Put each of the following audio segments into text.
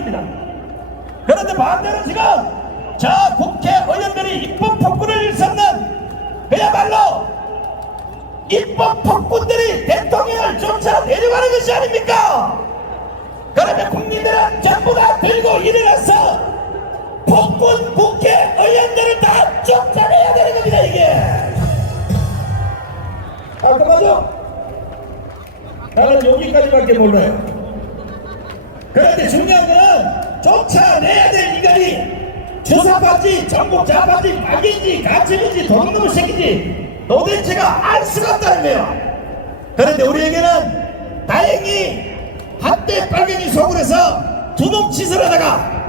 얘기입니다. 그런데 반대로 지금 저 국회의원들이 입법 폭군을 일삼는 그야말로 입법 폭군들이 대통령을 쫓아 내려가는 것이 아닙니까? 그러면 국민들은 전부 다 들고 일어나서 폭군 국회의원들을 다 쫓아내야 되는 겁니다. 이게 깔끔하죠? 나는 여기까지밖에 몰라요. 그런데 중요한 거는 쫓아내야 될 인간이 주사파인지 전국자파인지 막인지 가치인지 도둑놈의 새끼인지 도대체가 알 수가 없다는 거예요. 그런데 우리에게는 다행히 한때 빨갱이 속으로서 두놈짓을 하다가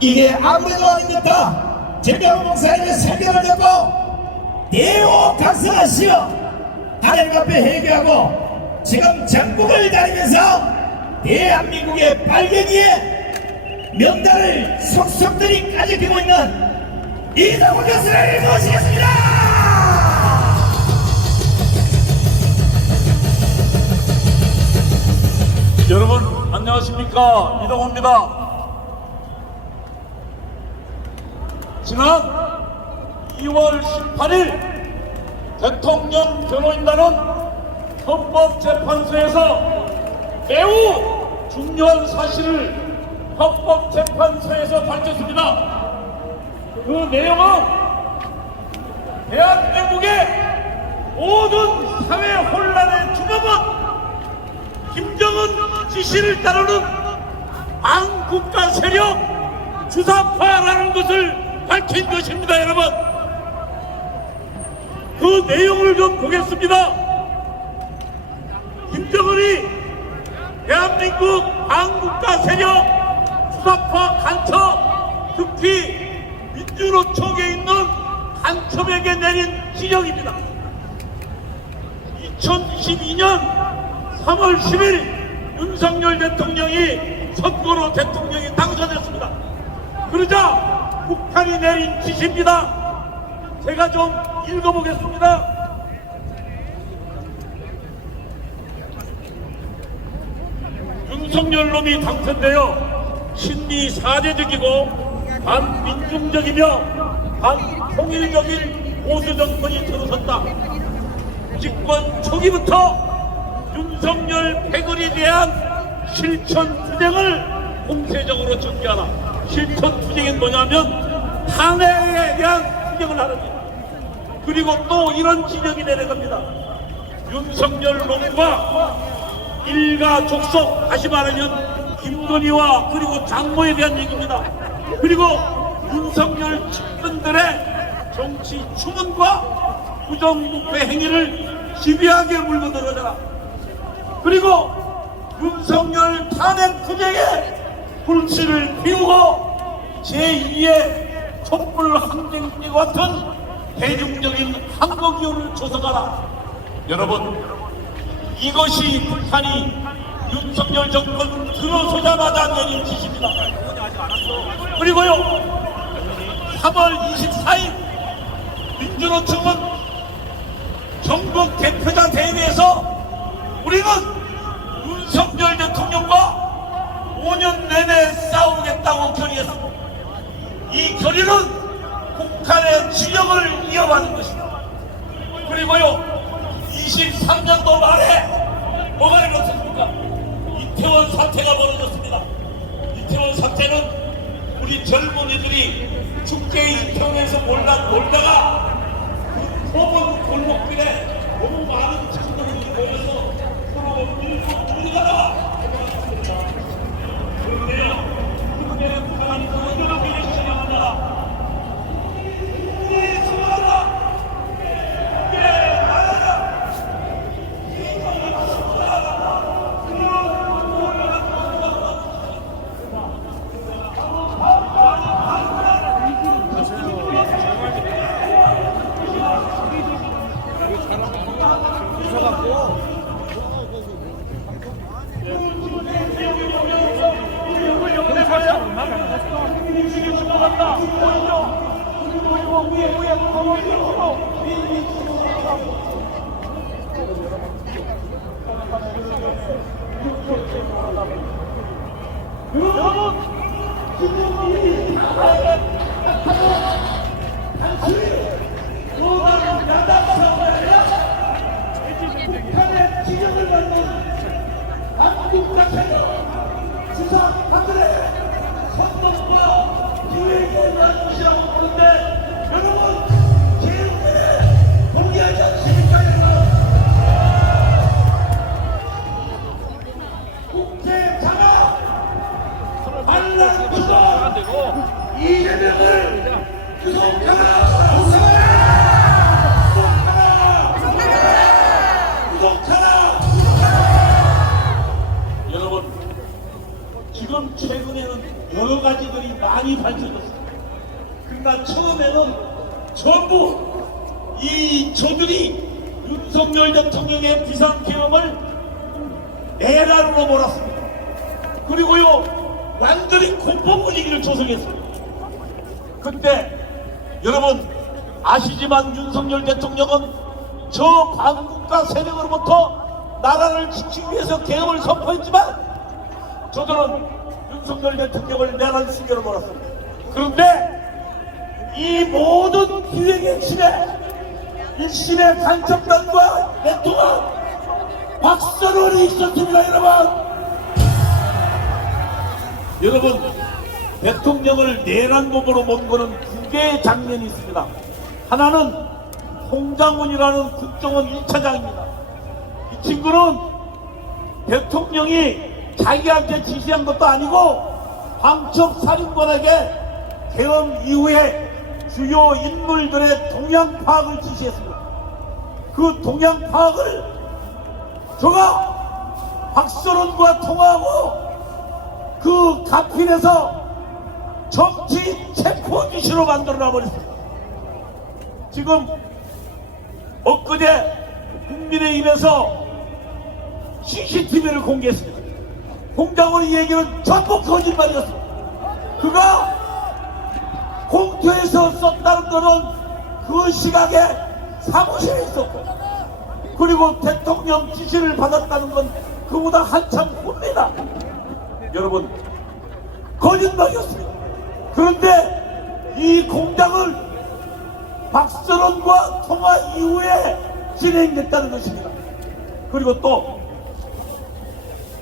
이게 아무래도 아닌 것 같다. 정경호 목사님의 설교를 듣고 대호각성하시어 하나님 앞에 회개하고 지금 전국을 다니면서 대한민국의 빨갱이의 명단을 속속들이 가지고 있는 이동훈 교수를 모시겠습니다. 여러분 안녕하십니까, 이동훈입니다. 지난 2월 18일 대통령 변호인단은 헌법재판소에서 매우 중요한 사실을 헌법재판소에서 밝혔습니다. 그 내용은 대한민국의 모든 사회 혼란의 주범은 김정은 지시를 따르는 반국가 세력 주사파라는 것을 밝힌 것입니다. 여러분, 그 내용을 좀 보겠습니다. 김정은이 대한민국 반국가 세력 주사파 간첩, 특히 민주노총에 있는 간첩에게 내린 지령입니다. 2022년 3월 10일 윤석열 대통령이 선거로 대통령이 당선됐습니다. 그러자 북한이 내린 지시입니다. 제가 좀 읽어보겠습니다. 윤석열 놈이 당선되어 친미 사대적이고 반민중적이며 반통일적인 보수 정권이 들어섰다. 집권 초기부터 윤석열 패거리에 대한 실천 투쟁을 공세적으로 전개하라. 실천 투쟁이 뭐냐면 탄핵에 대한 투쟁을 하는 것. 그리고 또 이런 지적이 내려갑니다. 윤석열 놈과 일가 족속, 다시 말하면 김건희와 그리고 장모에 대한 얘기입니다. 그리고 윤석열 측근들의 정치 추문과 부정부패 행위를 집요하게 물고 들어가라. 그리고 윤석열 탄핵 투쟁에 불씨를 피우고 제2의 촛불 항쟁과 같은 대중적인 항거기호를 조성하라. 여러분, 이것이 북한이 윤석열 정권 들어서자마자 내린 지시입니다. 그리고요, 3월 24일 민주노총은 전국 대표자 대회에서 우리는 윤석열 대통령과 5년 내내 싸우겠다고 결의했습니다. 이 결의는 북한의 지령을 이어가는 것입니다. 그리고요, 23년도 말에 뭐가 일어났습니까? 이태원 사태가 벌어졌습니다. 이태원 사태는 우리 젊은이들이 축제 이태원에서 놀다가 그 좁은 골목길에 너무 많은 친구들이 모여서 서로 밀고 부르다가 그런데요, 그때 북한이 어디로 시작합니다. 여러분, 김정일이 노가는 야당사가 아니라 북한의 지정을 받는 한국 자체가 주상하늘의 선동과 기회에 대한 것이라고 보는데 여러분 제일에 동의하지 않습니까? 국회자가 반란부터 이재명을 구속하라! 여러분, 지금 최근에는 여러 가지들이 많이 밝혀졌습니다. 그러나 처음에는 전부 저들이 윤석열 대통령의 비상계엄을 내란으로 몰았습니다. 그리고요, 완전히 공포 분위기를 조성했습니다. 근데 여러분 아시지만 윤석열 대통령은 저 반국가 세력으로부터 나라를 지키기 위해서 계엄을 선포했지만 저들은 윤석열 대통령을 내란 수교로 몰았습니다. 그런데 이 모든 기획의 실에 1심의 간첩단과 내통은 박선원이 있었습니다. 여러분 대통령을 내란범으로 몬 거는 두 개의 장면이 있습니다. 하나는 홍장훈이라는 국정원 1차장입니다. 이 친구는 대통령이 자기한테 지시한 것도 아니고 황첩 살인관에게 계엄 이후에 주요 인물들의 동향 파악을 지시했습니다. 그 동향 파악을 저가 박선원과 통화하고 그 가필에서 정치 체포지시로 만들어놔 버렸습니다. 지금 엊그제 국민의힘에서 CCTV를 공개했습니다. 홍장훈의 얘기는 전부 거짓말이었습니다. 그가 공투에서 썼다는 것은 그 시각에 사무실에 있었고 그리고 대통령 지시를 받았다는 건 그보다 한참 후입니다. 여러분 거짓말이었습니다. 그런데 이 공작을 박선원과 통화 이후에 진행됐다는 것입니다. 그리고 또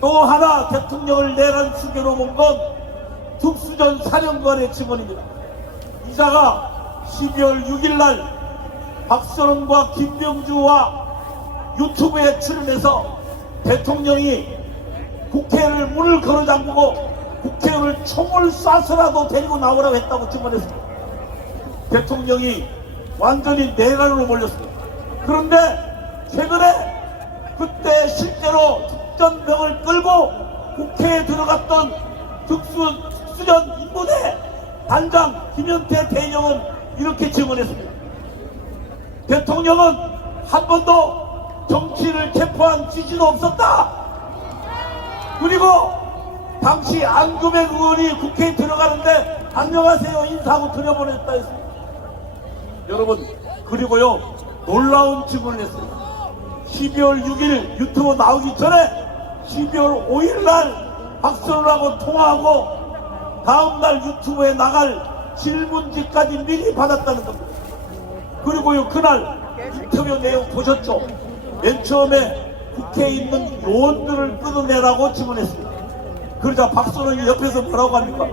하나 대통령을 내란 수교로 본 건 특수전 사령관의 증언입니다. 이자가 12월 6일 날 박선원과 김병주와 유튜브에 출연해서 대통령이 국회를 문을 걸어잠그고 국회의원을 총을 쏴서라도 데리고 나오라고 했다고 증언했습니다. 대통령이 완전히 내란으로 몰렸습니다. 그런데 최근에 그때 실제로 특전병을 끌고 국회에 들어갔던 특수전 인무대 단장 김현태 대령은 이렇게 증언했습니다. 대통령은 한 번도 정치를 체포한 지시도 없었다. 그리고 당시 안금의 의원이 국회에 들어가는데 안녕하세요 인사하고 들여보냈다 했습니다. 여러분 그리고요 놀라운 증언을 했습니다. 12월 6일 유튜브 나오기 전에 12월 5일 날 박선원하고 통화하고 다음날 유튜브에 나갈 질문지까지 미리 받았다는 겁니다. 그리고요 그날 인터뷰 내용 보셨죠? 맨 처음에 국회에 있는 요원들을 끌어내라고 증언했습니다. 그러자 박선원이 옆에서 뭐라고 합니까?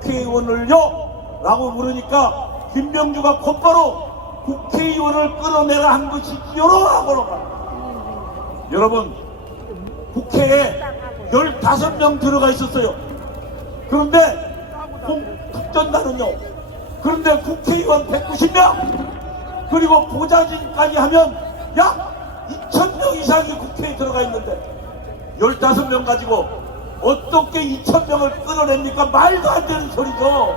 국회의원을요? 라고 물으니까 김병주가 곧바로 국회의원을 끌어내라 한 것이지요로 하고 여러분 국회에 15명 들어가 있었어요. 그런데 특전단은요. 그런데 국회의원 190명 그리고 보좌진까지 하면 약 2,000명 이상이 국회에 들어가 있는데 15명 가지고 어떻게 2,000명을 끌어냅니까? 말도 안 되는 소리죠.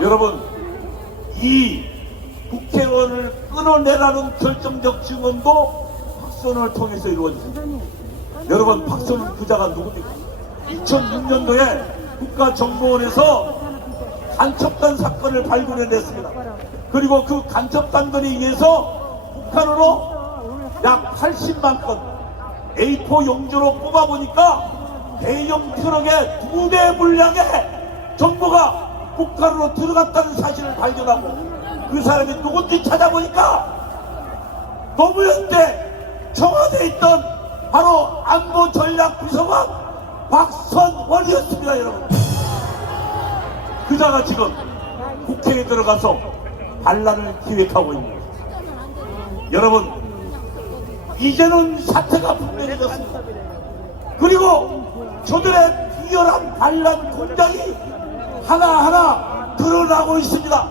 여러분 이 국회의원을 끌어내라는 결정적 증언도 박선원을 통해서 이루어졌습니다. 여러분 박선원 부자가 누굽니까? 2006년도에 국가정보원에서 간첩단 사건을 발굴해냈습니다. 그리고 그 간첩단들에 의해서 북한으로 약 80만 건 A4 용지로 뽑아보니까 대형 트럭에 2대 분량의 정보가 북한으로 들어갔다는 사실을 발견하고 그 사람이 누군지 찾아보니까 노무현 때 청와대에 있던 바로 안보전략비서관 박선원이었습니다. 여러분, 그자가 지금 국회에 들어가서 반란을 기획하고 있는 거예요. 여러분, 이제는 사태가 분명해졌습니다. 그리고 저들의 비열한 반란 공작이 하나하나 드러나고 있습니다.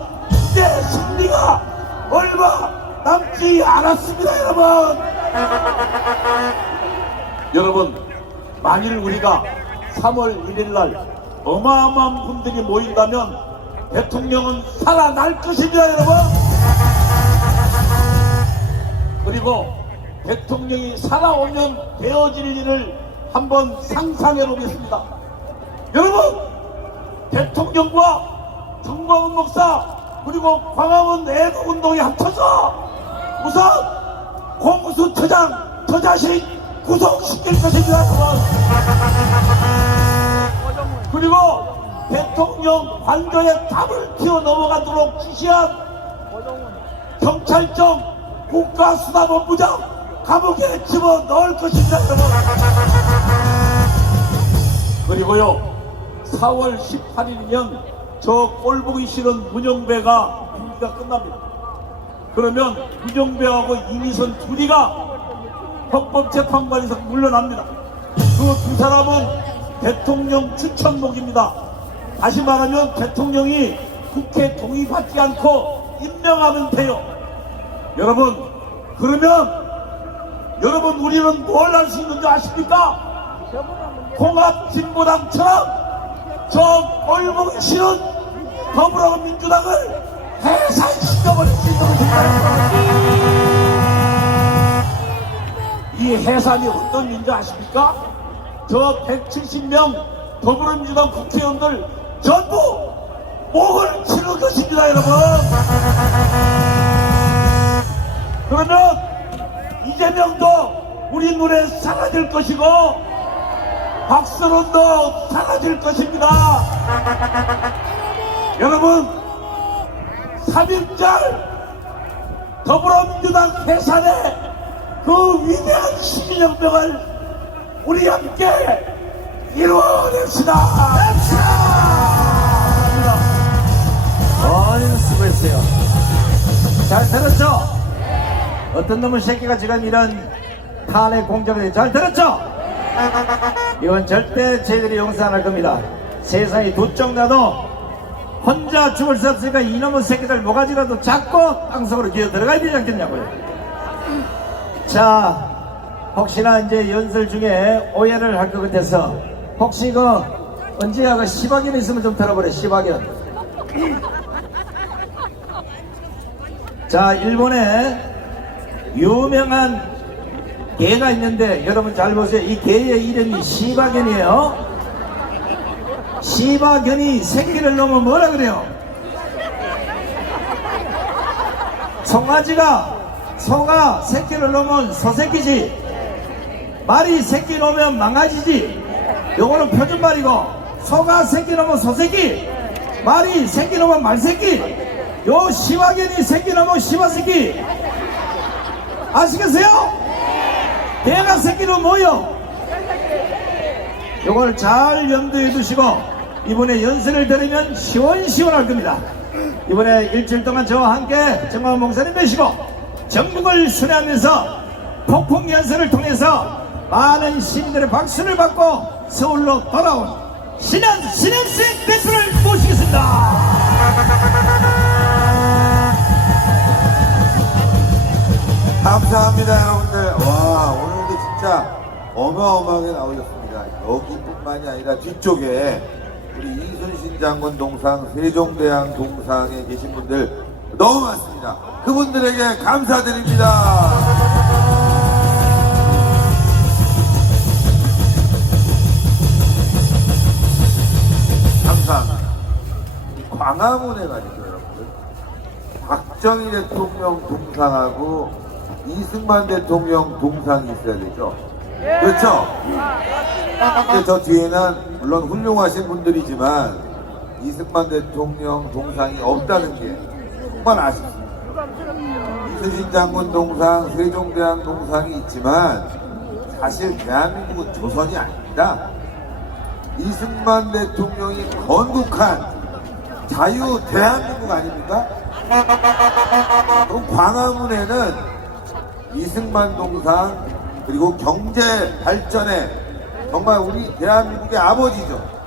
이제 승리가 얼마 남지 않았습니다. 여러분, 만일 우리가 3월 1일날 어마어마한 분들이 모인다면 대통령은 살아날 것입니다. 여러분, 그리고 대통령이 살아오면 되어질 일을 한번 상상해 보겠습니다. 여러분, 대통령과 정광훈 목사 그리고 광화문 애국운동이 합쳐서 우선 공수처장 저 자식 구속시킬 것입니다. 그리고 대통령 관저에 답을 튀어 넘어가도록 지시한 경찰청 국가수사본부장 감옥에 집어넣을 것입니다. 그리고요, 4월 18일이면 저 꼴보기 싫은 문영배가 임기가 끝납니다. 그러면 문영배하고 이미선 둘이가 헌법재판관에서 물러납니다. 그 두 사람은 대통령 추천목입니다. 다시 말하면 대통령이 국회 동의받지 않고 임명하면 돼요. 여러분, 그러면 여러분, 우리는 뭘 할 수 있는지 아십니까? 통합진보당처럼 저 꼴보기 싫은 더불어민주당을 해산시켜버릴 수 있도록 생각합니다. 이 해산이 어떤 일인지 아십니까? 저 170명 더불어민주당 국회의원들 전부 목을 치는 것입니다. 여러분, 그러면 이재명도 우리 눈에 사라질 것이고 박선원도 사라질 것입니다. 여러분, 3.1절 더불어민주당 해산의 그 위대한 시민혁명을 우리 함께 이루어냅시다. 수고했어요. 잘 들었죠? 어떤 놈의 새끼가 지금 이런 탄핵 공작을 잘 들었죠? 이건 절대 저희들이 용서 안 할 겁니다. 세상이 두 쪽 나도 혼자 죽을 수 없으니까 이놈의 새끼들 모가지라도 잡고 땅속으로 기어 들어가야 되지 않겠냐고요. 자, 혹시나 이제 연설 중에 오해를 할 것 같아서 혹시 언제야 시바견 있으면 좀 들어보래. 시바견. 자, 일본에 유명한 개가 있는데 여러분 잘 보세요. 이 개의 이름이 시바견이에요. 시바견이 새끼를 놓으면 뭐라 그래요? 소가 새끼를 놓으면 소새끼지, 말이 새끼 놓으면 망아지지. 요거는 표준말이고, 소가 새끼 놓으면 소새끼, 말이 새끼 놓으면 말새끼, 요 시바견이 새끼 놓으면 시바새끼. 아시겠어요? 개가 새끼는 뭐요? 요걸 잘 염두에 두시고 이번에 연설을 들으면 시원시원할 겁니다. 이번에 일주일 동안 저와 함께 정광훈 목사님 모시고 전국을 순회하면서 폭풍 연설을 통해서 많은 시민들의 박수를 받고 서울로 돌아온 신현생 대표를 모시겠습니다. 감사합니다, 여러분들. 와, 오늘도 진짜 어마어마하게 나오셨습니다. 여기뿐만이 아니라 뒤쪽에 우리 이순신 장군 동상, 세종대왕 동상에 계신 분들 너무 많습니다. 그분들에게 감사드립니다. 감사합니다. 광화문에 가니까 여러분들 박정희 대통령 동상하고 이승만 대통령 동상이 있어야 되죠. 그렇죠? 근데 저 뒤에는 물론 훌륭하신 분들이지만 이승만 대통령 동상이 없다는 게 정말 아쉽습니다. 이순신 장군 동상, 세종대왕 동상이 있지만 사실 대한민국은 조선이 아닙니다. 이승만 대통령이 건국한 자유 대한민국 아닙니까? 그럼 광화문에는 이승만 동상 그리고 경제 발전에 정말 우리 대한민국의 아버지죠.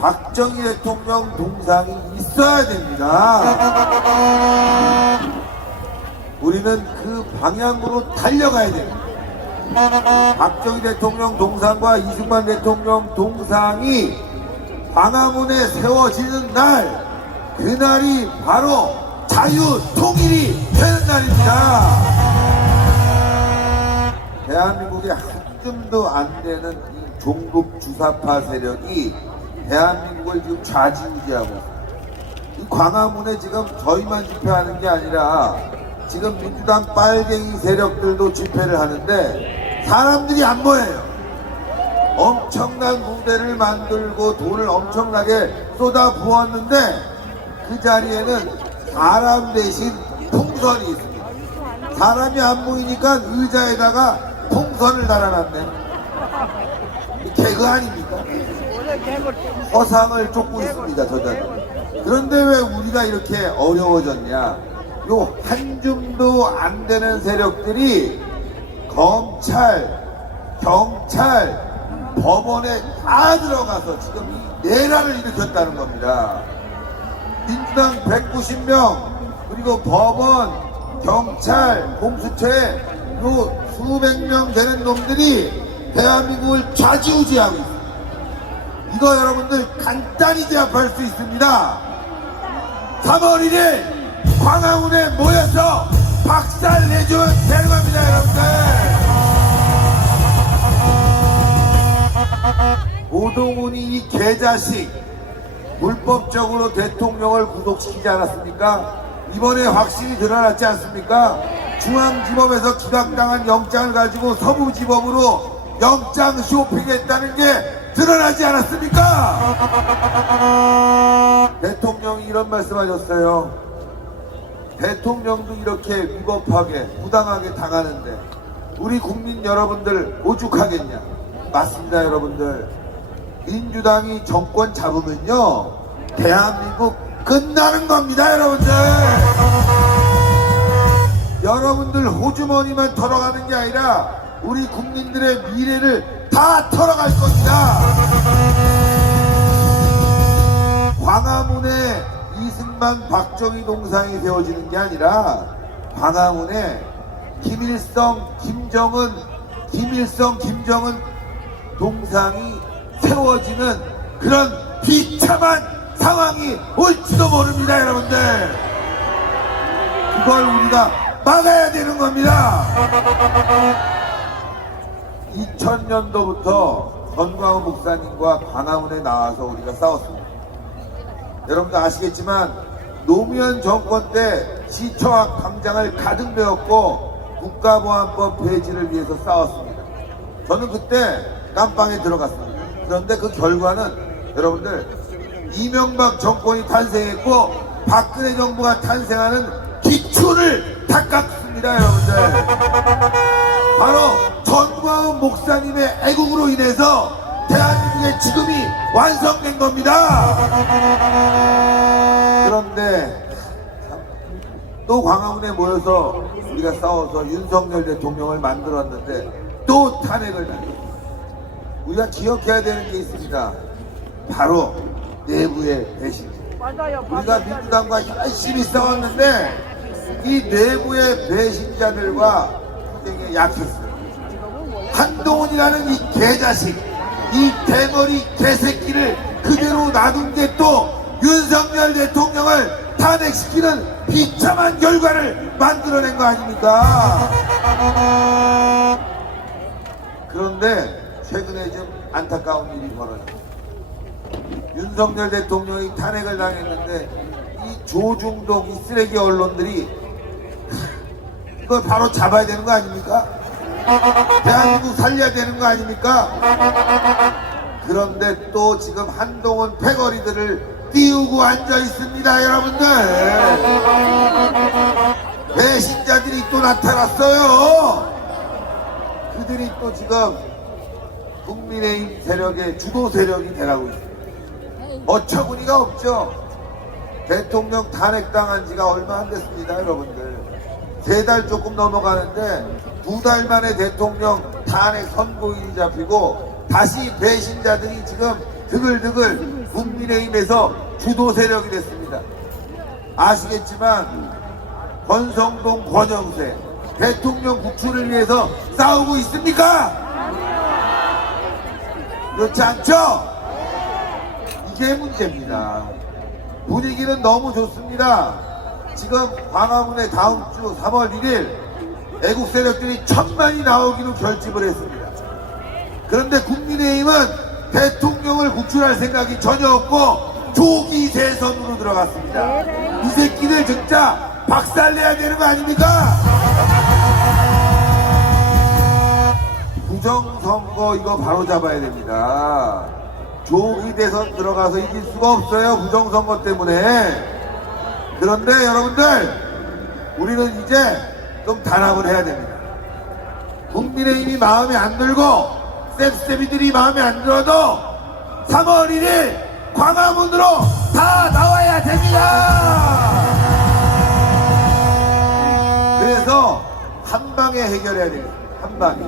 박정희 대통령 동상이 있어야 됩니다. 우리는 그 방향으로 달려가야 됩니다. 박정희 대통령 동상과 이승만 대통령 동상이 광화문에 세워지는 날, 그날이 바로 자유 통일이 되는 날입니다. 대한민국에 한 줌도 안 되는 이 종북 주사파 세력이 대한민국을 지금 좌지우지하고 있습니다. 이 광화문에 지금 저희만 집회하는 게 아니라 지금 민주당 빨갱이 세력들도 집회를 하는데 사람들이 안 모여요. 엄청난 무대를 만들고 돈을 엄청나게 쏟아 부었는데 그 자리에는 사람 대신 풍선이 있습니다. 사람이 안 보이니까 의자에다가 풍선을 달아놨네. 개그 아닙니까? 허상을 쫓고 있습니다, 저자들. 그런데 왜 우리가 이렇게 어려워졌냐? 요 한 줌도 안 되는 세력들이 검찰, 경찰, 법원에 다 들어가서 지금 이 내란을 일으켰다는 겁니다. 민주당 190명, 그리고 법원, 경찰, 공수처에 요 수백 명 되는 놈들이 대한민국을 좌지우지하고 있습니다. 이거 여러분들 간단히 제압할 수 있습니다. 3월 1일 광화문에 모여서 박살 내주면 되는 겁니다, 여러분들. 오동훈이 이 개자식 불법적으로 대통령을 구속시키지 않았습니까? 이번에 확실히 드러났지 않습니까? 중앙지법에서 기각당한 영장을 가지고 서부지법으로 영장 쇼핑했다는 게 드러나지 않았습니까? 대통령이 이런 말씀하셨어요. 대통령도 이렇게 위법하게 부당하게 당하는데 우리 국민 여러분들 오죽하겠냐? 맞습니다, 여러분들. 민주당이 정권 잡으면요 대한민국 끝나는 겁니다, 여러분들. 여러분들 호주머니만 털어가는 게 아니라 우리 국민들의 미래를 다 털어갈 겁니다. 광화문에 이승만 박정희 동상이 세워지는 게 아니라 광화문에 김일성 김정은 동상이 세워지는 그런 비참한 상황이 올지도 모릅니다, 여러분들. 그걸 우리가 막아야 되는 겁니다. 2000년도부터 전광훈 목사님과 광화문에 나와서 우리가 싸웠습니다. 여러분들 아시겠지만 노무현 정권 때 시청 광장을 가득 메웠고 국가보안법 폐지를 위해서 싸웠습니다. 저는 그때 깜빵에 들어갔습니다. 그런데 그 결과는 여러분들 이명박 정권이 탄생했고 박근혜 정부가 탄생하는 기초를 닦았습니다, 여러분들. 바로 전광훈 목사님의 애국으로 인해서 대한민국의 지금이 완성된 겁니다. 그런데 또 광화문에 모여서 우리가 싸워서 윤석열 대통령을 만들었는데 또 탄핵을 당했습니다. 우리가 기억해야 되는 게 있습니다. 바로 내부의 배신. 우리가 민주당과 열심히 싸웠는데 이 내부의 배신자들과 투쟁에 약했어요. 한동훈이라는 이 개자식, 이 대머리 개새끼를 그대로 놔둔 게 또 윤석열 대통령을 탄핵시키는 비참한 결과를 만들어낸 거 아닙니까? 그런데 최근에 좀 안타까운 일이 벌어졌어요. 윤석열 대통령이 탄핵을 당했는데 이 조중동 이 쓰레기 언론들이 이걸 바로 잡아야 되는 거 아닙니까? 대한민국 살려야 되는 거 아닙니까? 그런데 또 지금 한동훈 패거리들을 띄우고 앉아 있습니다, 여러분들. 배신자들이 또 나타났어요. 그들이 또 지금 국민의힘 세력의 주도 세력이 돼가고 있습니다. 어처구니가 없죠. 대통령 탄핵당한 지가 얼마 안 됐습니다, 여러분들. 3달 조금 넘어가는데 2달 만에 대통령 탄핵 선고일이 잡히고 다시 배신자들이 지금 드글드글 국민의힘에서 주도 세력이 됐습니다. 아시겠지만 권성동, 권영세 대통령 구출을 위해서 싸우고 있습니까? 그렇지 않죠? 이게 문제입니다. 분위기는 너무 좋습니다. 지금 광화문에 다음 주 3월 1일 애국 세력들이 1000만이 나오기로 결집을 했습니다. 그런데 국민의힘은 대통령을 구출할 생각이 전혀 없고 조기 대선으로 들어갔습니다. 이 새끼들 진짜 박살내야 되는 거 아닙니까? 부정선거 이거 바로 잡아야 됩니다. 조기 대선 들어가서 이길 수가 없어요, 부정선거 때문에. 그런데 여러분들, 우리는 이제 좀 단합을 해야 됩니다. 국민의힘이 마음에 안 들고 셉셉이들이 마음에 안 들어도 3월 1일 광화문으로 다 나와야 됩니다. 그래서 한 방에 해결해야 됩니다. 한 방에.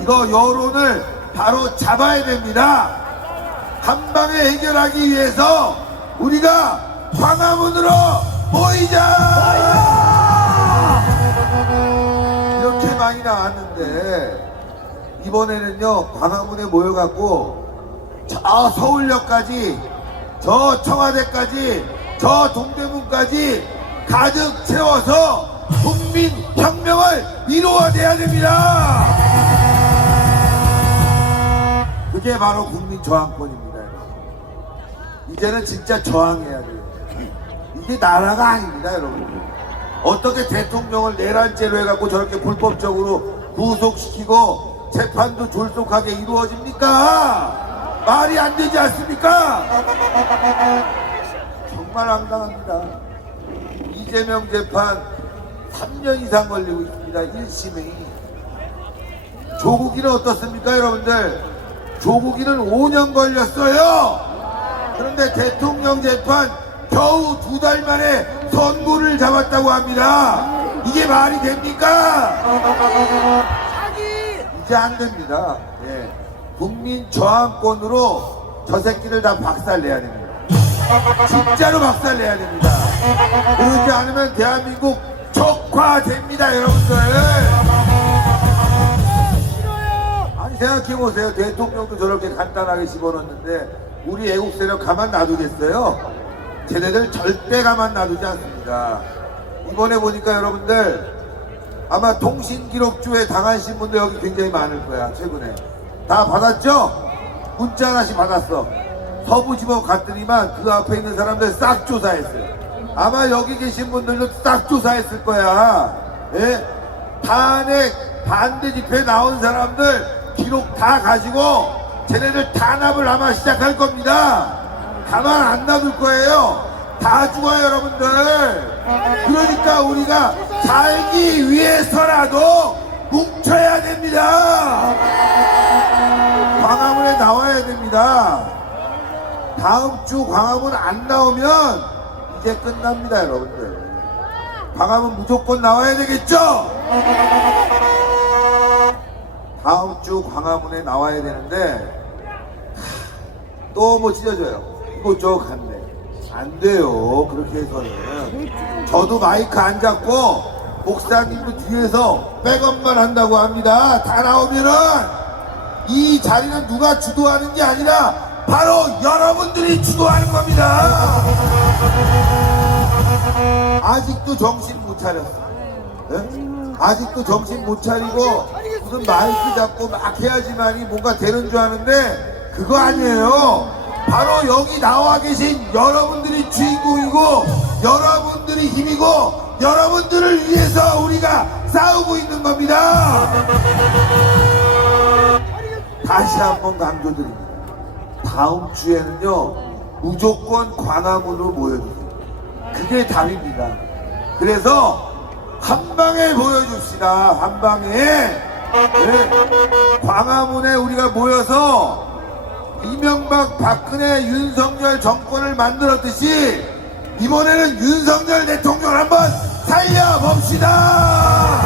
이거 여론을 바로 잡아야 됩니다. 한 방에 해결하기 위해서 우리가 광화문으로 모이자! 이렇게 많이 나왔는데 이번에는요, 광화문에 모여갖고 저 서울역까지, 저 청와대까지, 저 동대문까지 가득 채워서 국민혁명을 이루어내야 됩니다. 그게 바로 국민저항권입니다. 이제는 진짜 저항해야 돼요. 이게 나라가 아닙니다, 여러분. 어떻게 대통령을 내란죄로 해갖고 저렇게 불법적으로 구속시키고 재판도 졸속하게 이루어집니까? 말이 안 되지 않습니까? 정말 황당합니다. 이재명 재판 3년 이상 걸리고 있습니다. 1심이. 조국이는 어떻습니까, 여러분들? 조국이는 5년 걸렸어요. 그런데 대통령 재판 겨우 2달 만에 선고를 잡았다고 합니다. 이게 말이 됩니까? 이제 안 됩니다. 예. 국민 저항권으로 저 새끼를 다 박살내야 됩니다. 진짜로 박살내야 됩니다. 그러지 않으면 대한민국 적화됩니다, 여러분들. 아니, 생각해보세요. 대통령도 저렇게 간단하게 집어넣는데 우리 애국 세력 가만 놔두겠어요? 쟤네들 절대 가만 놔두지 않습니다. 이번에 보니까 여러분들 아마 통신기록주에 당하신 분들 여기 굉장히 많을 거야. 최근에 다 받았죠? 문자 하나씩 받았어. 서부지법 갔더니만 그 앞에 있는 사람들 싹 조사했어요. 아마 여기 계신 분들도 싹 조사했을 거야. 예? 탄핵 반대 집회 나온 사람들 기록 다 가지고 쟤네들 탄압을 아마 시작할 겁니다. 가만 안 놔둘 거예요. 다 죽어요, 여러분들. 그러니까 우리가 살기 위해서라도 뭉쳐야 됩니다. 광화문에 나와야 됩니다. 다음 주 광화문 안 나오면 이제 끝납니다, 여러분들. 광화문 무조건 나와야 되겠죠? 다음 주 광화문에 나와야 되는데 또 뭐 찢어져요. 이곳저곳 갔네. 안 돼요, 그렇게 해서는. 저도 마이크 안 잡고 목사님도 뒤에서 백업만 한다고 합니다. 다 나오면은 이 자리는 누가 주도하는 게 아니라 바로 여러분들이 주도하는 겁니다. 아직도 정신 못 차렸어. 네? 아직도 정신 못 차리고 무슨 마이크 잡고 막 해야지만이 뭔가 되는 줄 아는데 그거 아니에요. 바로 여기 나와 계신 여러분들이 주인공이고 여러분들이 힘이고 여러분들을 위해서 우리가 싸우고 있는 겁니다. 다시 한번 강조드립니다. 다음 주에는요 무조건 광화문으로 모여주세요. 그게 답입니다. 그래서 한방에 보여줍시다. 한방에. 네. 광화문에 우리가 모여서 이명박, 박근혜, 윤석열 정권을 만들었듯이 이번에는 윤석열 대통령을 한번 살려봅시다.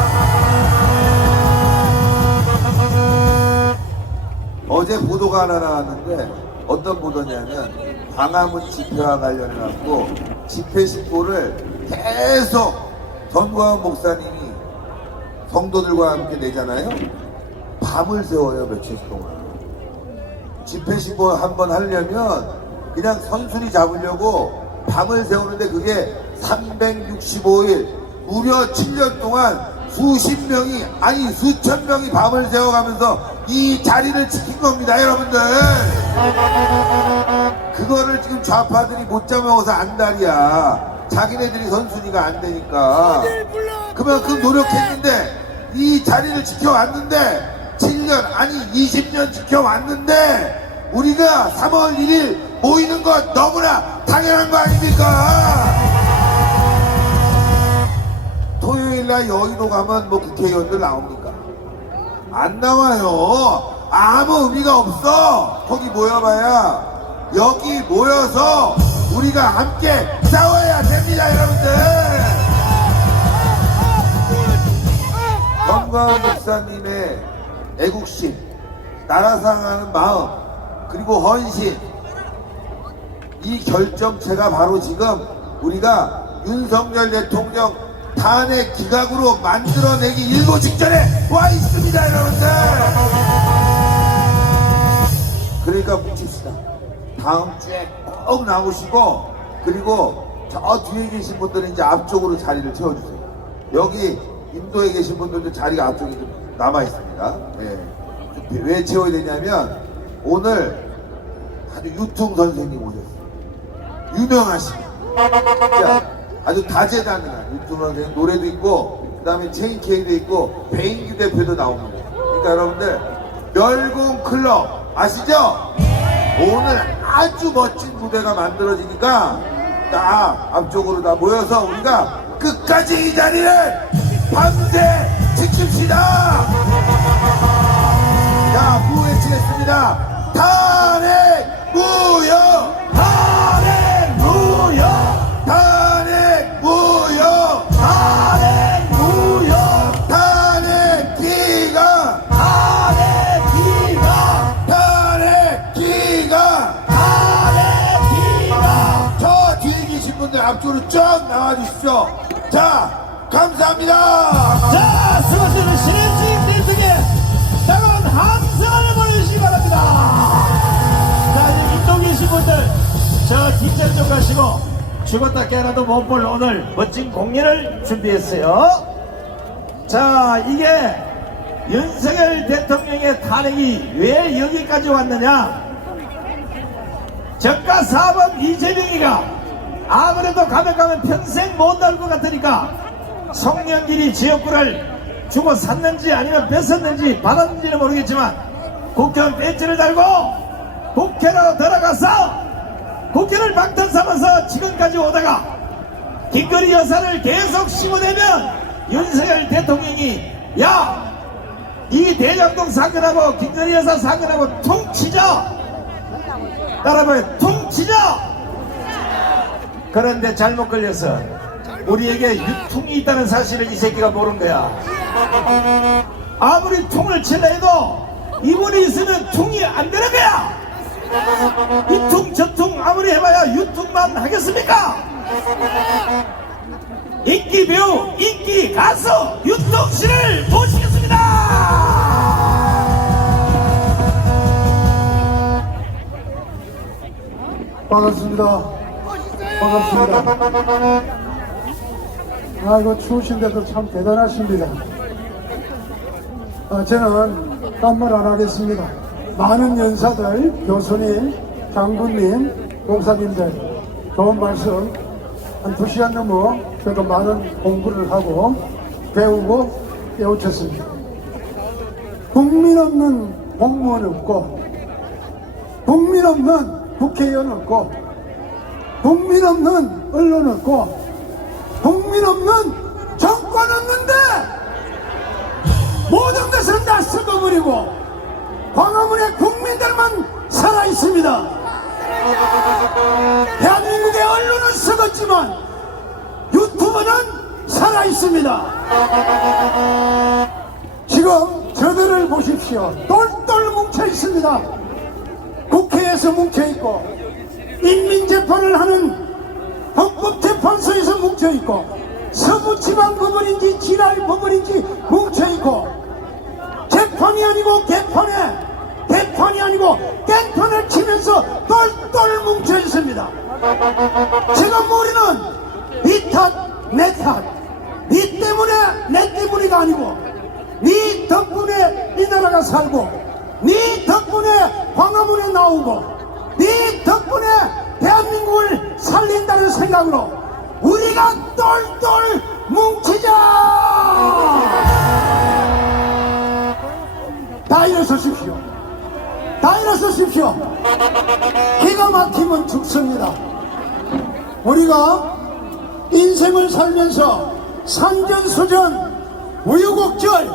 어제 보도가 하나 나왔는데 어떤 보도냐면 광화문 집회와 관련해갖고 집회 신고를 계속 전광훈 목사님이 성도들과 함께 내잖아요. 밤을 새워요. 며칠 동안. 집회 신고 한번 하려면 그냥 선순위 잡으려고 밤을 세우는데 그게 365일 무려 7년 동안 수십 명이 아니 수천 명이 밤을 새워가면서 이 자리를 지킨 겁니다. 여러분들 그거를 지금 좌파들이 못 잡아먹어서 안달이야. 자기네들이 선순위가 안 되니까 그만큼 노력했는데 이 자리를 지켜왔는데 7년 아니 20년 지켜왔는데 우리가 3월 1일 모이는 것 너무나 당연한 거 아닙니까? 토요일날 여의도 가면 뭐 국회의원들 나옵니까? 안 나와요. 아무 의미가 없어. 거기 모여봐야 여기 모여서 우리가 함께 싸워야 됩니다. 여러분들 전광훈 목사님의 애국심, 나라 사랑하는 마음, 그리고 헌신, 이 결정체가 바로 지금 우리가 윤석열 대통령 탄핵 기각으로 만들어내기 일보 직전에 와 있습니다. 여러분들 그러니까 뭉칩시다. 다음 주에 꼭 나오시고 그리고 저 뒤에 계신 분들은 이제 앞쪽으로 자리를 채워주세요. 여기 인도에 계신 분들도 자리가 앞쪽에 좀 남아 있습니다. 네. 왜 채워야 되냐면 오늘 아주 유퉁 선생님 오셨어요. 유명하신 아주 다재다능한 유퉁 선생님 노래도 있고 그 다음에 체인케이도 있고 배인규 대표도 나옵니다. 그러니까 여러분들 멸공 클럽 아시죠? 오늘 아주 멋진 무대가 만들어지니까 딱 앞쪽으로 다 모여서 우리가 끝까지 이 자리를 밤새 지킵시다. 자, 구호 외치겠습니다. 탄핵 무효! 탄핵 무효! 탄핵 무효! 탄핵 무효! 탄핵 기각! 탄핵 기각! 탄핵 기각! 탄핵 기각! 저 뒤에 계신 분들 앞쪽으로 쫙 나와주십시오. 자, 감사합니다. 자, 수고하셨습니다. 신혜진 대통령 따가운 함성을 보내주시기 바랍니다. 자, 이제 이쪽 계신 분들 저 뒷전 쪽 가시고 죽었다 깨어나도 못 볼 오늘 멋진 공연을 준비했어요. 자, 이게 윤석열 대통령의 탄핵이 왜 여기까지 왔느냐. 저가 사법 이재명이가 아무래도 가면 평생 못 나올 것 같으니까 송영길이 지역구를 주고 샀는지 아니면 뺏었는지 받았는지는 모르겠지만 국회의원 배지를 달고 국회로 들어가서 국회를 방탄 삼아서 지금까지 오다가 김건희 여사를 계속 씹어내면 윤석열 대통령이 야, 이 대장동 사건하고 김건희 여사 사건하고 퉁치자. 따라봐요. 퉁치자. 그런데 잘못 걸려서 우리에게 유통이 있다는 사실을 이 새끼가 모른 거야. 아무리 통을 칠라 해도 이분이 있으면 통이 안 되는 거야. 이통 저통 아무리 해봐야 유통만 하겠습니까? 인기 배우, 인기 가수 유통씨를 모시겠습니다. 반갑습니다. 반갑습니다. 아이고 추우신데도 참 대단하십니다. 저는 딴말 안 하겠습니다. 많은 연사들, 교수님, 장군님, 목사님들 좋은 말씀 한 2시간 넘어 저도 많은 공부를 하고 배우고 깨우쳤습니다. 국민 없는 공무원 없고, 국민 없는 국회의원 없고, 국민 없는 언론 없고, 국민 없는 정권 없는데 모든 것을 다 썩어버리고 광화문에 국민들만 살아있습니다. 대한민국의 언론은 썩었지만 유튜브는 살아있습니다. 지금 저들을 보십시오. 똘똘 뭉쳐있습니다. 국회에서 뭉쳐있고 인민재판을 하는 헌법재판소에서 뭉쳐있고 서부지방법원인지 지라법원인지 뭉쳐있고 재판이 아니고 개판이 아니고 깽판을 치면서 똘똘 뭉쳐있습니다. 지금 우리는 니 탓, 내 탓, 니 때문에 내 때문이가 아니고 니 덕분에 이 나라가 살고 니 덕분에 광화문에 나오고 니 덕분에 대한민국을 살린다는 생각으로 우리가 똘똘 뭉치자. 다 일어서십시오. 다 일어서십시오. 기가 막히면 죽습니다. 우리가 인생을 살면서 산전수전 우유곡절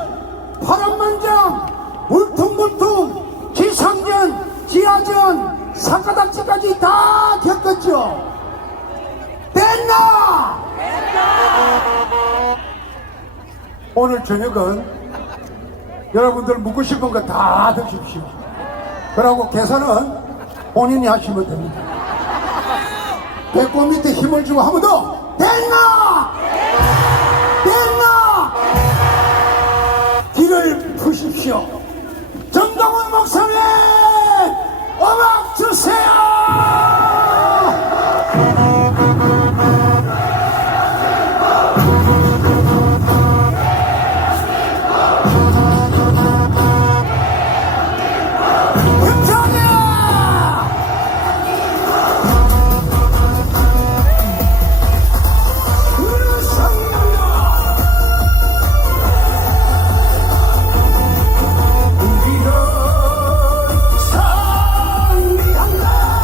파란만장 울퉁불퉁 기상전 지하전 사가닥지까지 다 겪었죠. 됐나? 오늘 저녁은 여러분들 묻고 싶은 거 다 드십시오. 그러고 계산은 본인이 하시면 됩니다. 배꼽 밑에 힘을 주고 한 번 더. 됐나? 됐나? 길을 푸십시오. 정동원 목사님 음악 주세요. 우리는 상리한다.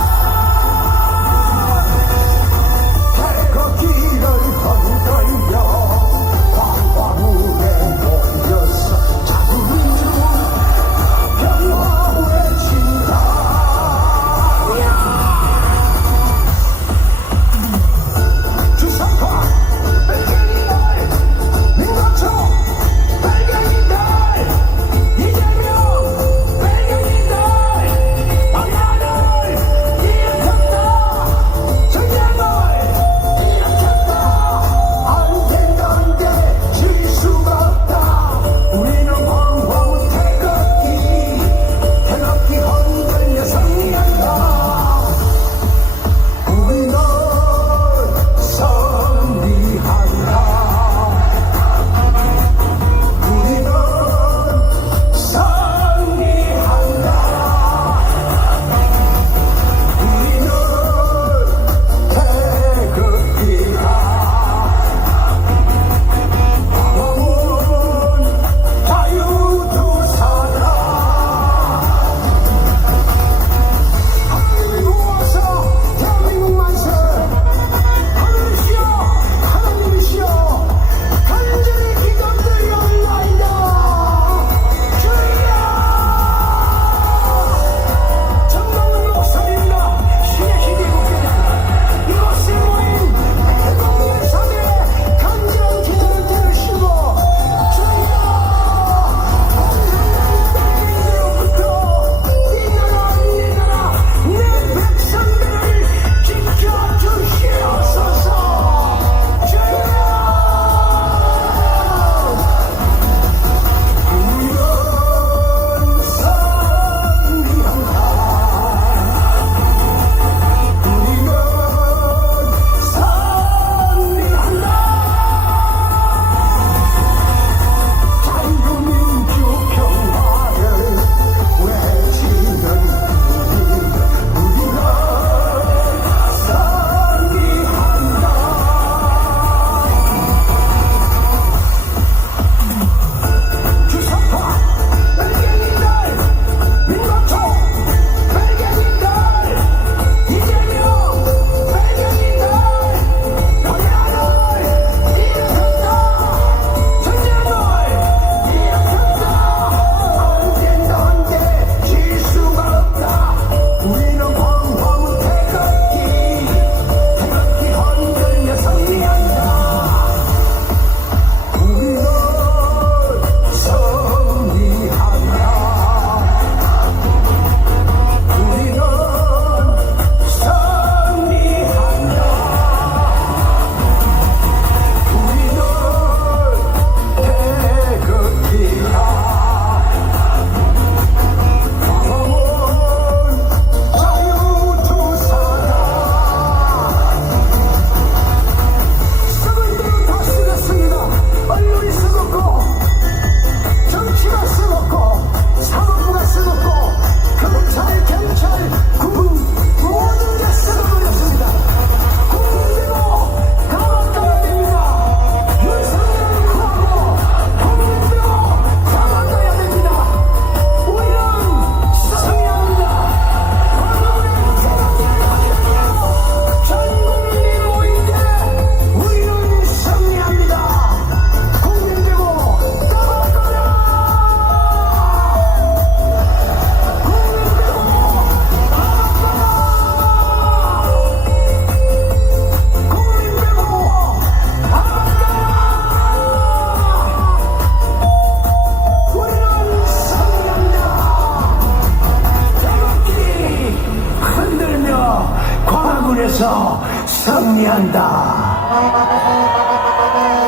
대한민국에서 승리한다.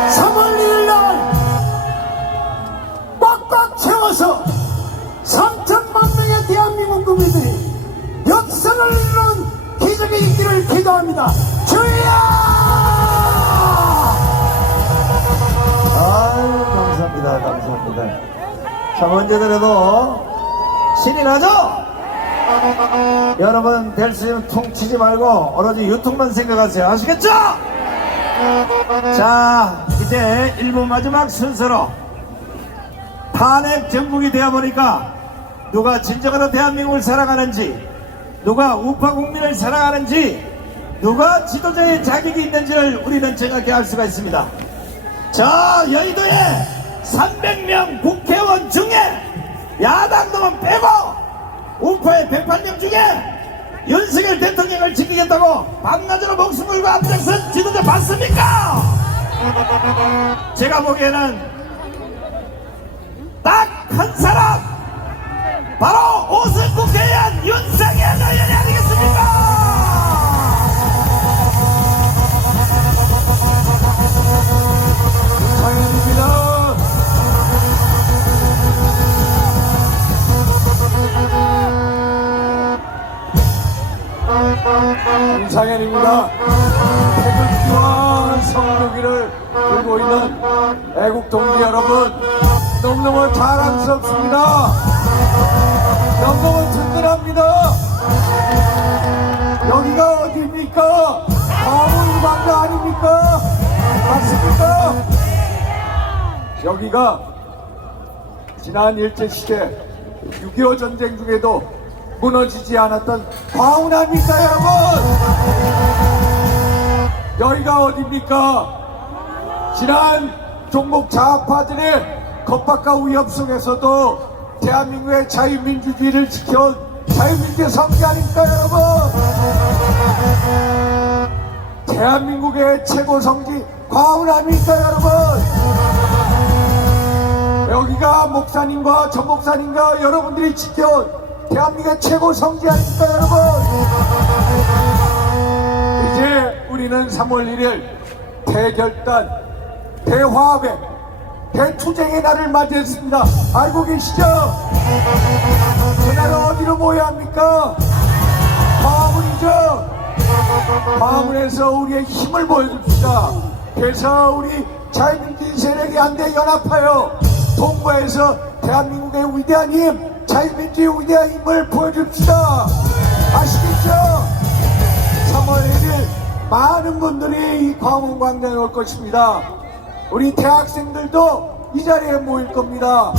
3월 1일날 꽉꽉 채워서 3천만 명의 대한민국 국민들이 역사를 이룬 기적의 있기를 기도합니다. 주여! 아유, 감사합니다. 감사합니다. 자, 언제더라도 신이 나죠? 여러분, 될 수 있는 퉁 치지 말고 오로지 유통만 생각하세요. 아시겠죠? 자, 이제 1부 마지막 순서로 탄핵 정국이 되어보니까 누가 진정으로 대한민국을 사랑하는지, 누가 우파 국민을 사랑하는지, 누가 지도자의 자격이 있는지를 우리는 정확히 알 수가 있습니다. 저 여의도에 300명 국회의원 중에 야당놈은 빼고 우파의 108명 중에 윤석열 대통령을 지키겠다고 밤낮으로 목숨 걸고 앞장선 지도자 봤습니까? 제가 보기에는 딱 한 사람, 바로 오승 국회의원 윤석열 의원이 아니겠습니까? 장현입니다. 김상현입니다. 태극기와 성조기를 들고 있는 애국 동지 여러분, 너무너무 자랑스럽습니다. 너무너무 든든합니다. 여기가 어디입니까? 과물방도 아닙니까? 맞습니까? 여기가 지난 일제시대 6.25 전쟁 중에도 무너지지 않았던 광운 아닙니까, 여러분? 여기가 어디입니까? 지난 종북 좌파들의 겁박과 위협 속에서도 대한민국의 자유민주주의를 지켜온 자유민주의 성지 아닙니까, 여러분? 대한민국의 최고 성지 광운 아닙니까, 여러분? 여기가 목사님과 전 목사님과 여러분들이 지켜온 대한민국의 최고 성지 아닙니까, 여러분? 이제 우리는 3월 1일 대결단, 대화합의, 대투쟁의 날을 맞이했습니다. 알고 계시죠? 그날은 어디로 모여야 합니까? 화문이죠? 화문에서 우리의 힘을 보여줍시다. 그래서 우리 자유민주주의 세력이 한데 연합하여 동부에서 대한민국의 위대한 힘, 자유민주주의 위대한 힘을 보여줍시다. 아시겠죠? 3월 1일 많은 분들이 이 광운광장에 올 것입니다. 우리 대학생들도 이 자리에 모일 겁니다.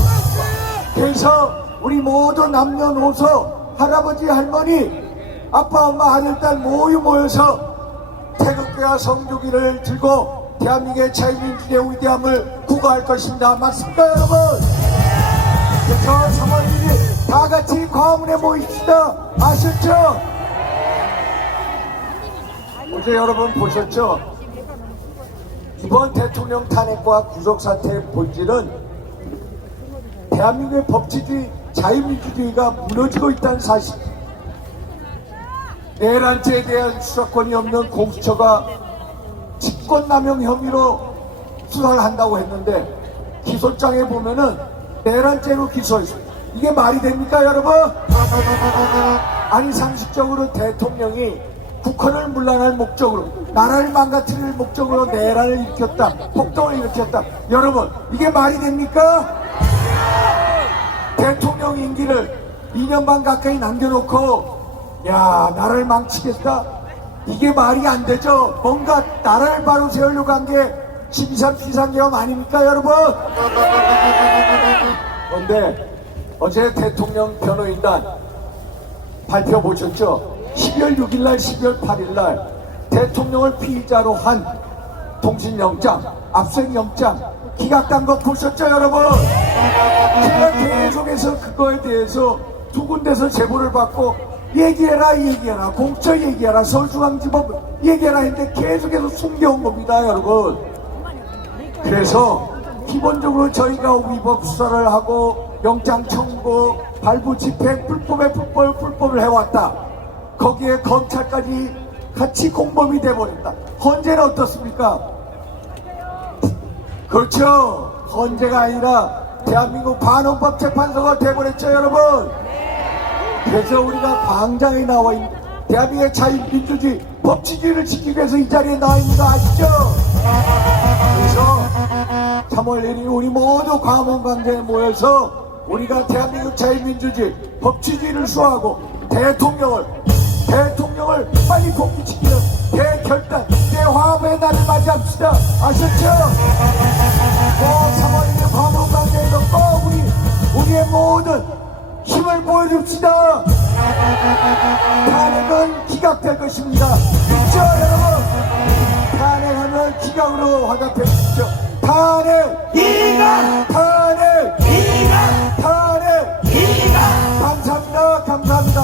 그래서 우리 모두 남녀노소, 할아버지, 할머니, 아빠, 엄마, 아들, 딸 모여서 태극기와 성조기를 들고 대한민국의 자유민주주의의 위대함을 구가할 것입니다. 맞습니까, 여러분? 그래서 3월 1일 다 같이 광화문에 모입시다. 아셨죠? 어제 여러분 보셨죠? 이번 대통령 탄핵과 구속사태의 본질은 대한민국의 법치주의, 자유민주주의가 무너지고 있다는 사실. 내란죄에 대한 수사권이 없는 공수처가 직권남용 혐의로 수사를 한다고 했는데 기소장에 보면은 내란죄로 기소했습니다. 이게 말이 됩니까, 여러분? 아니, 상식적으로 대통령이 국헌을 문란할 목적으로, 나라를 망가뜨릴 목적으로 내란을 일으켰다, 폭동을 일으켰다. 여러분, 이게 말이 됩니까? 대통령 임기를 2년 반 가까이 남겨놓고 야, 나라를 망치겠다? 이게 말이 안 되죠. 뭔가 나라를 바로 세우려고 한 게 12.3 비상계엄 아닙니까, 여러분? 그런데 어제 대통령 변호인단 발표 보셨죠? 12월 6일날, 12월 8일날 대통령을 피의자로 한 통신영장, 압수영장 기각된 거 보셨죠, 여러분? 제가 계속해서 그거에 대해서 두 군데서 제보를 받고 얘기해라, 공처 얘기해라, 서울중앙지법 얘기해라 했는데 계속해서 숨겨온 겁니다, 여러분. 그래서 기본적으로 저희가 위법 수사를 하고 영장 청구, 발부 집행, 불법을 해왔다. 거기에 검찰까지 같이 공범이 돼버렸다. 헌재는 어떻습니까? 그렇죠. 헌재가 아니라 대한민국 반헌법 재판소가 돼버렸죠, 여러분. 그래서 우리가 광장에 나와 있는 대한민국의 자유민주주의 법치주의를 지키기 위해서 이 자리에 나와 있는 거 아시죠? 그래서 3월 1일 우리 모두 광화문 광장에 모여서 우리가 대한민국 자유민주주의 법치주의를 수호하고 대통령을 빨리 복귀시키는 대결단 대화합의 날을 맞이합시다. 아셨죠? 3월 1일 광화문 광장에서 꼭 우리의 모든 힘을 보여줍시다. 탄핵은 기각될 것입니다. 있죠, 여러분? 탄핵하면 기각으로 화답해 주십시오. 탄핵! 기각! 탄핵! 기각! 탄핵! 기각! 감사합니다. 감사합니다.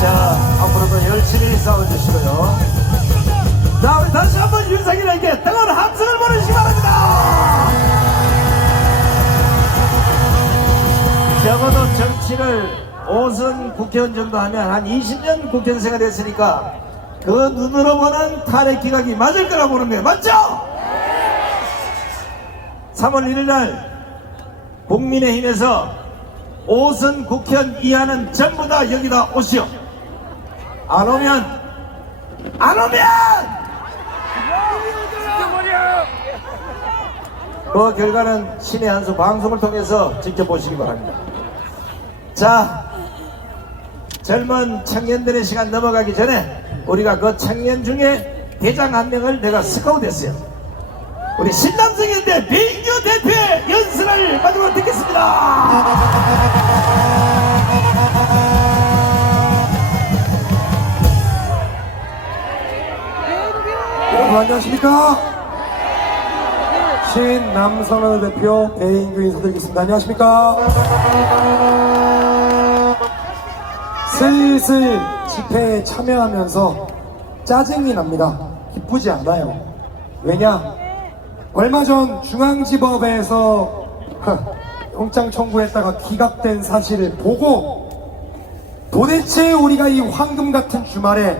자, 앞으로도 열심히 싸워주시고요. 자, 우리 다시 한번 윤석열에게 뜨거운 함성을 보내주시기 바랍니다. 적어도 정치를 5선 국회의원 정도 하면 한 20년 국회의원 생활했으니까 그 눈으로 보는 탄핵 기각이 맞을 거라 보는 거예요. 맞죠? 3월 1일날 국민의힘에서 5선 국회의원 이하는 전부 다 여기다 오시오. 안 오면 그 결과는 신의 한 수 방송을 통해서 지켜보시기 바랍니다. 자, 젊은 청년들의 시간 넘어가기 전에 우리가 그 청년 중에 대장 한 명을 내가 스카우트했어요. 우리 신남성인대 배인규 대표의 연설을 마지막으로 듣겠습니다. 여러분 안녕하십니까? 신남선언 대표 배인규 인사드리겠습니다. 안녕하십니까? 슬슬 집회에 참여하면서 짜증이 납니다. 기쁘지 않아요. 왜냐? 얼마 전 중앙지법에서 영장 청구했다가 기각된 사실을 보고 도대체 우리가 이 황금 같은 주말에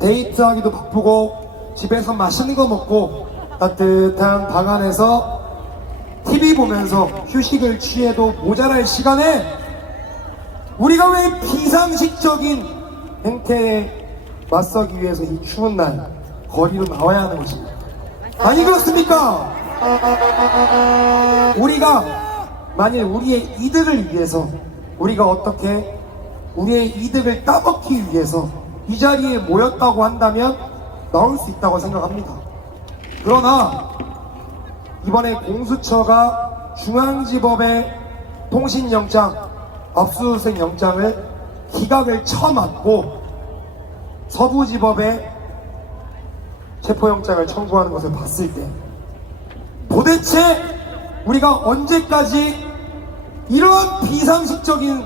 데이트하기도 바쁘고 집에서 맛있는 거 먹고 따뜻한 방 안에서 TV 보면서 휴식을 취해도 모자랄 시간에 우리가 왜 비상식적인 행태에 맞서기 위해서 이 추운 날 거리로 나와야 하는 것입니까? 아니 그렇습니까? 우리가 만일 우리의 이득을 위해서 우리가 어떻게 우리의 이득을 따먹기 위해서 이 자리에 모였다고 한다면 나올 수 있다고 생각합니다. 그러나 이번에 공수처가 중앙지법의 통신영장, 압수수색 영장을 기각을 쳐맞고 서부지법에 체포영장을 청구하는 것을 봤을 때 도대체 우리가 언제까지 이러한 비상식적인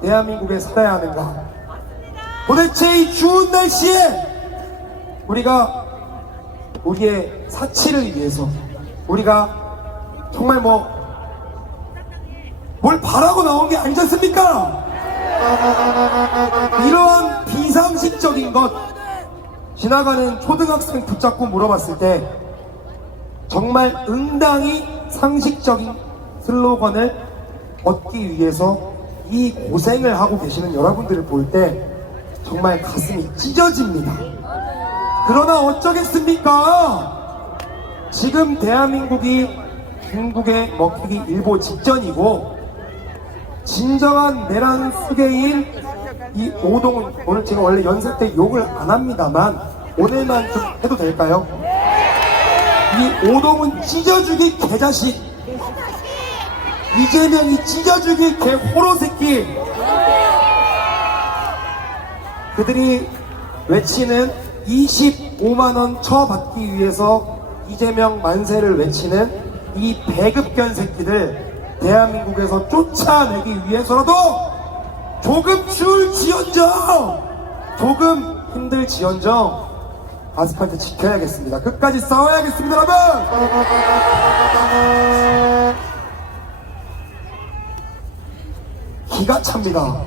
대한민국에 살아야 하는가? 도대체 이 추운 날씨에 우리가 우리의 사치를 위해서 우리가 정말 뭘 바라고 나온 게 아니잖습니까? 이러한 비상식적인 것 지나가는 초등학생 붙잡고 물어봤을 때 정말 응당히 상식적인 슬로건을 얻기 위해서 이 고생을 하고 계시는 여러분들을 볼 때 정말 가슴이 찢어집니다. 그러나 어쩌겠습니까? 지금 대한민국이 중국에 먹히기 일보 직전이고 진정한 내란 수계인 이 오동훈, 오늘 제가 원래 연설 때 욕을 안 합니다만 오늘만 좀 해도 될까요? 이 오동훈 찢어주기 개자식, 이재명이 찢어주기 개호로새끼, 그들이 외치는 25만원 처받기 위해서 이재명 만세를 외치는 이 배급견 새끼들 대한민국에서 쫓아내기 위해서라도 조금 추울지언정, 조금 힘들지언정 아스팔트 지켜야겠습니다. 끝까지 싸워야겠습니다, 여러분. 기가 찹니다.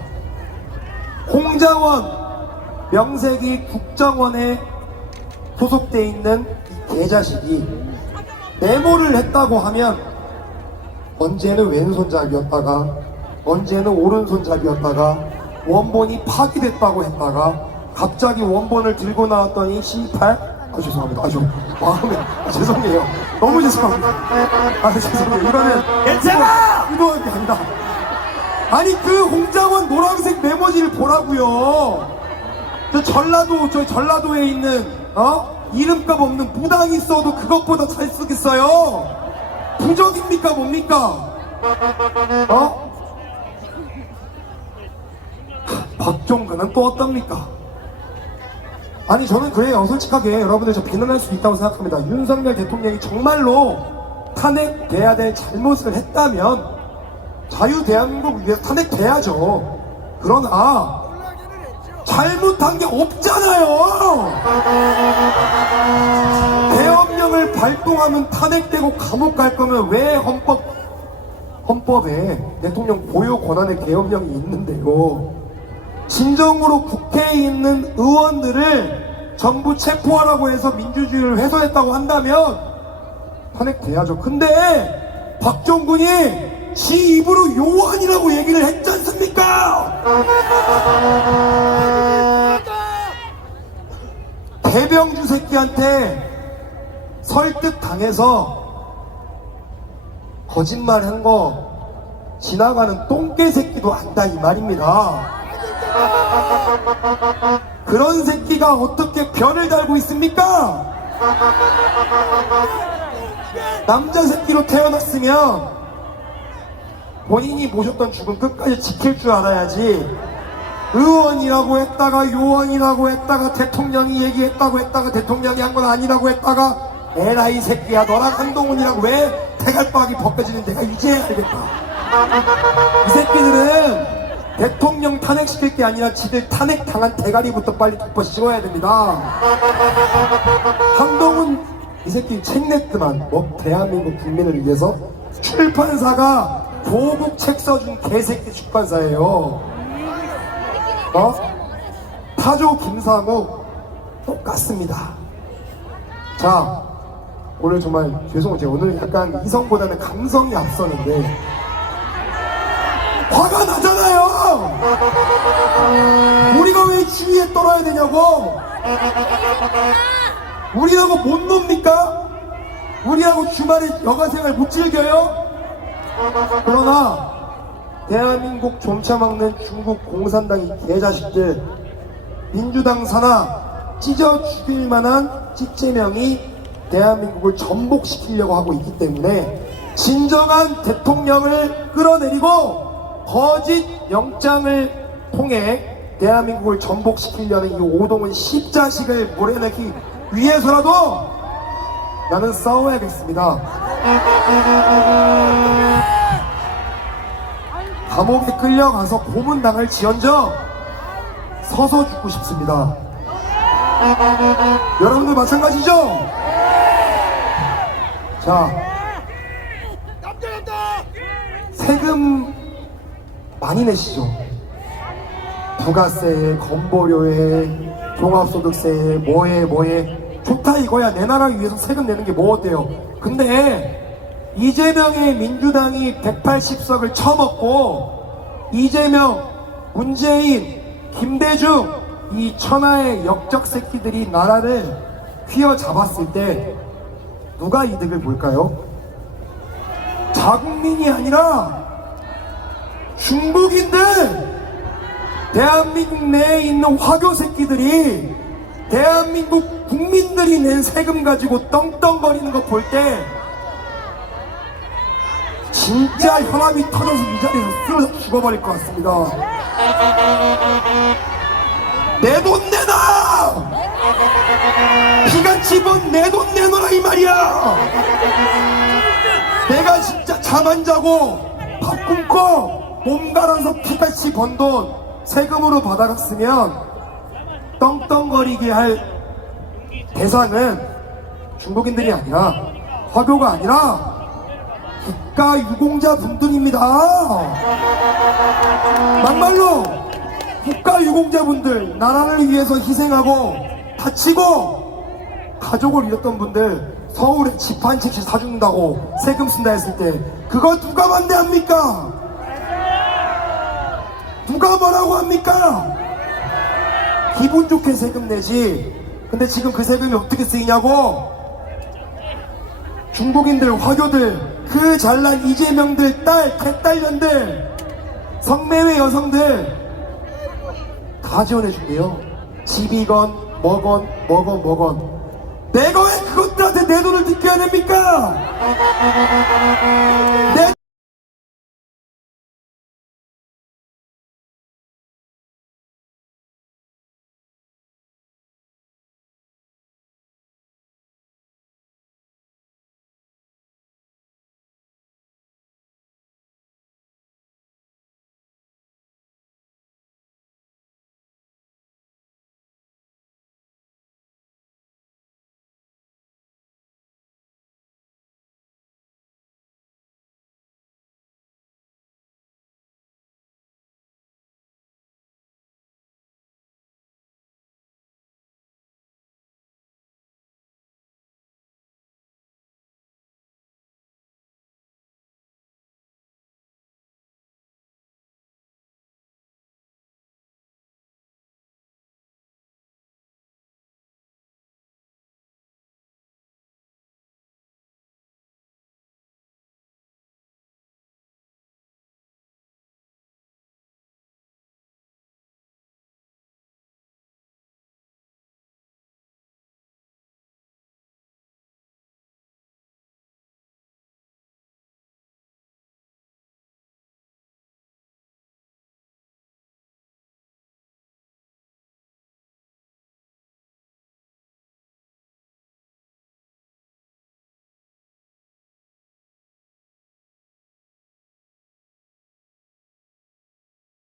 홍장원 명색이 국정원에 소속돼 있는 이 개자식이 메모를 했다고 하면 언제는 왼손잡이였다가 언제는 오른손잡이였다가 원본이 파기됐다고 했다가 갑자기 원본을 들고 나왔더니 C8 죄송합니다. 좀 마음에 죄송해요. 너무 죄송합니다. 죄송해요. 이거는 괜찮아! 의도한 게 아니다. 아니 그 홍장원 노란색 메모지를 보라고요. 저 전라도에 있는 이름값 없는 무당이 써도 그것보다 잘 쓰겠어요. 부적입니까 뭡니까? 박종근은 또 어떻습니까? 아니 저는 그래요. 솔직하게 여러분들 저 비난할 수 있다고 생각합니다. 윤석열 대통령이 정말로 탄핵돼야 될 잘못을 했다면 자유 대한민국을 위해서 탄핵돼야죠. 그러나 잘못한 게 없잖아요. 계엄령을 발동하면 탄핵되고 감옥 갈 거면 왜 헌법에 대통령 고유 권한의 계엄령이 있는데요. 진정으로 국회에 있는 의원들을 전부 체포하라고 해서 민주주의를 훼손했다고 한다면 탄핵돼야죠. 근데 박종근이 지 입으로 요원이라고 얘기를 했지 않습니까? 개병주 새끼한테 설득당해서 거짓말한 거 지나가는 똥개 새끼도 안다 이 말입니다. 그런 새끼가 어떻게 별을 달고 있습니까? 남자 새끼로 태어났으면 본인이 모셨던 죽음 끝까지 지킬 줄 알아야지. 의원이라고 했다가 요원이라고 했다가 대통령이 얘기했다고 했다가 대통령이 한 건 아니라고 했다가 에라이 새끼야 너랑 한동훈이랑 왜 대갈박이 벗겨지는 내가 이제야 알겠다. 이 새끼들은 대통령 탄핵시킬 게 아니라 지들 탄핵당한 대가리부터 빨리 덮어 씌워야 됩니다. 한동훈 이 새끼 책 냈더만 대한민국 국민을 위해서 출판사가 조국 책 써준 개새끼 출판사예요. 타조 김상욱 똑같습니다. 자 오늘 정말 죄송해요. 제가 오늘 약간 이성보다는 감성이 앞서는데 화가 나잖아요. 우리가 왜 주위에 떨어야 되냐고. 우리라고 못 놉니까? 우리라고 주말에 여가생활 못 즐겨요? 그러나 대한민국 좀처먹는 중국 공산당이 개자식들 민주당 산하 찢어 죽일 만한 찌제명이 대한민국을 전복시키려고 하고 있기 때문에 진정한 대통령을 끌어내리고 거짓 영장을 통해 대한민국을 전복시키려는 이 오동훈 십자식을 몰아내기 위해서라도 나는 싸워야겠습니다. 감옥에 끌려가서 고문당할 지언정 서서 죽고 싶습니다. 여러분들 마찬가지죠? 자, 세금 많이 내시죠? 부가세에, 건보료에, 종합소득세에, 뭐에 좋다 이거야. 내 나라를 위해서 세금 내는 게 뭐 어때요? 근데 이재명의 민주당이 180석을 쳐먹고 이재명, 문재인, 김대중 이 천하의 역적 새끼들이 나라를 휘어잡았을 때 누가 이득을 볼까요? 자국민이 아니라 중국인들, 대한민국 내에 있는 화교 새끼들이 대한민국 국민들이 낸 세금 가지고 떵떵거리는 거 볼 때 진짜 혈압이 터져서 이 자리에서 쓰러져 죽어버릴 것 같습니다. 내 돈 내놔! 피같이 번 내 돈 내놔라 이 말이야. 내가 진짜 잠 안 자고 밥 굶고 몸 갈아서 피같이 번 돈 세금으로 받아갔으면 떵떵거리게 할 대상은 중국인들이 아니라 화교가 아니라 국가 유공자 분들입니다. 막말로 국가 국가 유공자분들, 나라를 위해서 희생하고 다치고 가족을 잃었던 분들 서울에 집 한 채씩 사준다고 세금 쓴다 했을 때 그거 누가 반대합니까? 누가 뭐라고 합니까? 기분 좋게 세금 내지. 근데 지금 그 세금이 어떻게 쓰이냐고? 중국인들, 화교들, 그 잘난 이재명들 딸, 개딸년들, 성매매 여성들 다 지원해준대요. 집이건 뭐건. 내가 왜 그것들한테 내 돈을 뜯겨야 됩니까? 내